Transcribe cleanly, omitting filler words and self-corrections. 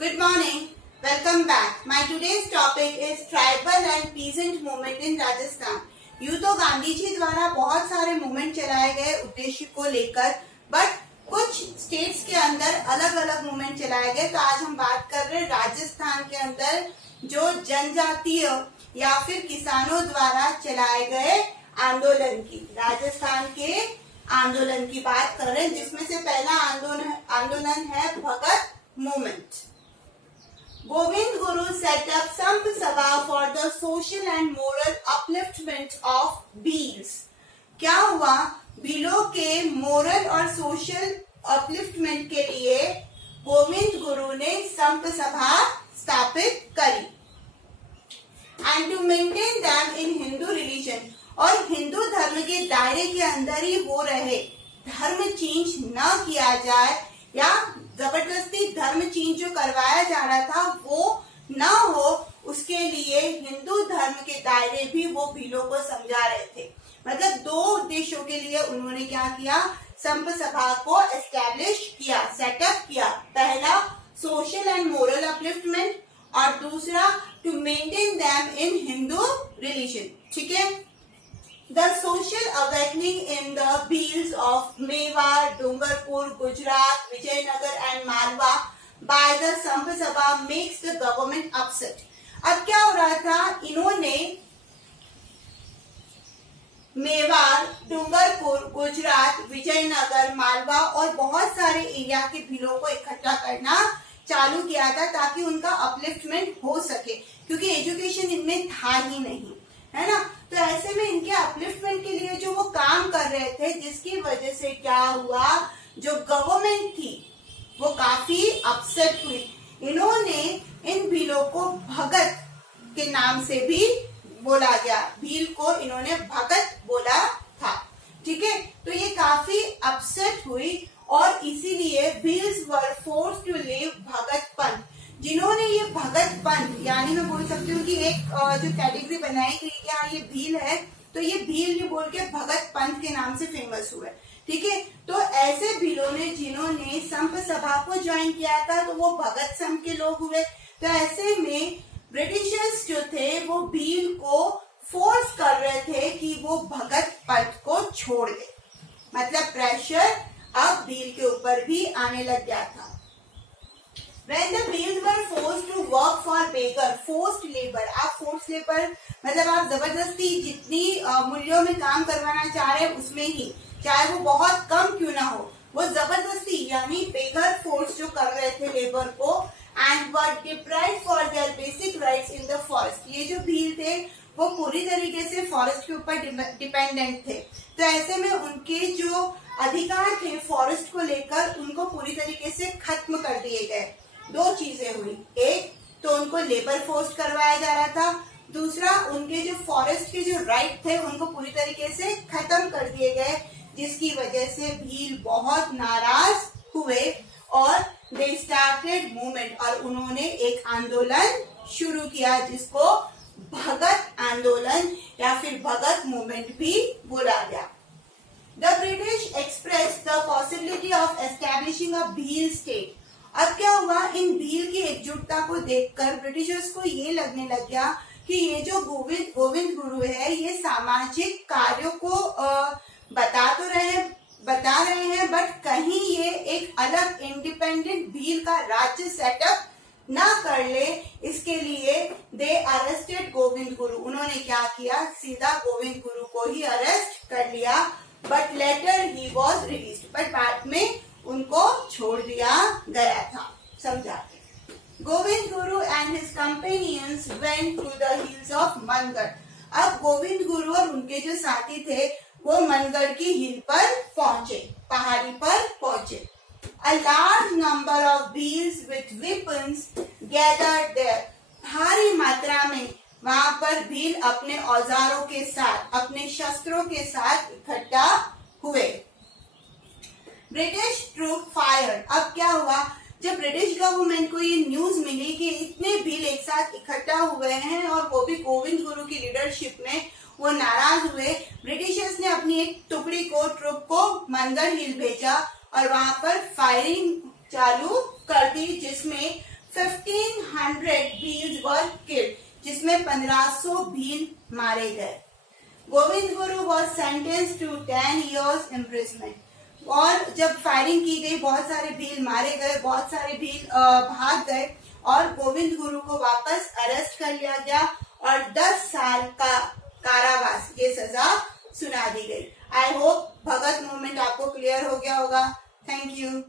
Good morning. Welcome back. My today's topic is tribal and peasant movement in Rajasthan. यूं तो गांधी जी द्वारा बहुत सारे मूवमेंट चलाए गए उद्देश्य को लेकर, बट कुछ स्टेट्स के अंदर अलग अलग मूवमेंट चलाए गए। तो आज हम बात कर रहे हैं राजस्थान के अंदर जो जनजातीय या फिर किसानों द्वारा चलाए गए आंदोलन की, राजस्थान के आंदोलन की बात कर रहे हैं, जिसमें से पहला आंदोलन है भगत movement. Govind Guru set up Samp Sabha for the social and moral upliftment of Bhils. क्या हुआ? भीलों के मोरल और सोशल अपलिफ्टमेंट के लिए गोविंद गुरु ने संप सभा स्थापित करी। And to maintain them in Hindu religion, और हिंदू धर्म के दायरे के अंदर ही हो रहे, धर्म चेंज न किया जाए या जबरदस्ती धर्म चेंज जो करवाया जा रहा था वो न हो, उसके लिए हिंदू धर्म के दायरे भी वो भीलों को समझा रहे थे। मतलब दो उद्देश्यों के लिए उन्होंने क्या किया, संप सभा को एस्टैब्लिश किया, सेटअप किया। पहला सोशल एंड मोरल अपलिफ्टमेंट और दूसरा to maintain them in Hindu religion. ठीक है। The social awakening in the Bhils of Mewar, Dungarpur, Gujarat, Vijayanagar and Malwa by the Samp Sabha makes the government upset. अब क्या हो रहा था, इन्होंने मेवाड़, डूंगरपुर, गुजरात, विजयनगर, मालवा और बहुत सारे एरिया के भीलों को इकट्ठा करना चालू किया था ताकि उनका अपलिफ्टमेंट हो सके, क्योंकि एजुकेशन इनमें था ही नहीं, है ना। तो ऐसे में इनके अपलिफ्टमेंट के लिए जो वो काम कर रहे थे, जिसकी वजह से क्या हुआ, जो गवर्नमेंट थी वो काफी अपसेट हुई। इन्होंने इन भीलों को भगत के नाम से भी बोला गया, भील को इन्होंने भगत बोला था। ठीक है। तो ये काफी अपसेट हुई और इसीलिए Bhils were forced to leave Bhagat Panth. जिन्होंने ये भगत पंथ, यानी मैं बोल सकती हूँ कि एक जो कैटेगरी बनाई गई कि हाँ ये भील है, तो ये भील ये बोल के भगत पंथ के नाम से फेमस हुए। ठीक है। तो ऐसे भीलों ने जिन्होंने संप सभा को ज्वाइन किया था, तो वो भगत संघ के लोग हुए। तो ऐसे में ब्रिटिशर्स जो थे वो भील को फोर्स कर रहे थे कि वो भगत पंथ को छोड़ दे। मतलब प्रेशर अब भील के ऊपर भी आने लग गया था। When the Bhils were forced to work for beggar, forced labor, आप forced labor मतलब आप जबरदस्ती जितनी मूल्यों में काम करवाना चाह रहे हैं उसमें ही, चाहे वो बहुत कम क्यों ना हो, वो जबरदस्ती यानी बेगर फोर्स जो कर रहे थे लेबर को, and were deprived for their basic rights in the forest। ये जो भील थे वो पूरी तरीके से फॉरेस्ट के ऊपर डिपेंडेंट थे। तो ऐसे में उनके जो अधिकार थे फॉरेस्ट को लेकर, उनको पूरी तरीके से खत्म कर दिए गए। दो चीजें हुई, एक तो उनको लेबर फोर्स करवाया जा रहा था, दूसरा उनके जो फॉरेस्ट के जो राइट थे उनको पूरी तरीके से खत्म कर दिए गए, जिसकी वजह से भील बहुत नाराज हुए और दे स्टार्टेड मूवमेंट, और उन्होंने एक आंदोलन शुरू किया जिसको भगत आंदोलन या फिर भगत मूवमेंट भी बोला गया। The British expressed the possibility of establishing a Bhil state। अब क्या हुआ, इन भील की एकजुटता को देखकर ब्रिटिशर्स को ये लगने लग गया कि ये जो गोविंद गुरु है ये सामाजिक कार्यों को बता रहे हैं, बट कहीं ये एक अलग इंडिपेंडेंट भील का राज्य सेटअप ना कर ले, इसके लिए दे अरेस्टेड गोविंद गुरु। उन्होंने क्या किया, सीधा गोविंद गुरु को ही अरेस्ट कर लिया, but later he was released, but बाद में उनको छोड़ दिया गया था। समझाते Govind Guru and his companions went to the hills of Mangarh. अब गोविंद गुरु और उनके जो साथी थे वो मनगढ़ की हिल पर पहुंचे, पहाड़ी पर पहुंचे। A large number of Bhils with weapons gathered there। भारी मात्रा में वहां पर भील अपने औजारों के साथ, अपने शस्त्रों के साथ इकट्ठा हुए। British troop fired. अब क्या हुआ, जब ब्रिटिश गवर्नमेंट को ये न्यूज मिली कि इतने भील एक साथ इकट्ठा हुए हैं और वो भी गोविंद गुरु की लीडरशिप में, वो नाराज हुए। ब्रिटिशर्स ने अपनी एक टुकड़ी को, ट्रुप को मनगढ़ हिल भेजा और वहां पर फायरिंग चालू कर दी, जिसमें 1500 भील्स वर किल्ड, जिसमें 1500 भील मारे गए। Govind Guru was sentence to 10 years imprisonment, और जब फायरिंग की गई बहुत सारे भील मारे गए, बहुत सारे भील भाग गए और गोविंद गुरु को वापस अरेस्ट कर लिया गया और 10 साल का कारावास ये सजा सुना दी गई। आई होप भगत मूवमेंट आपको क्लियर हो गया होगा। Thank you.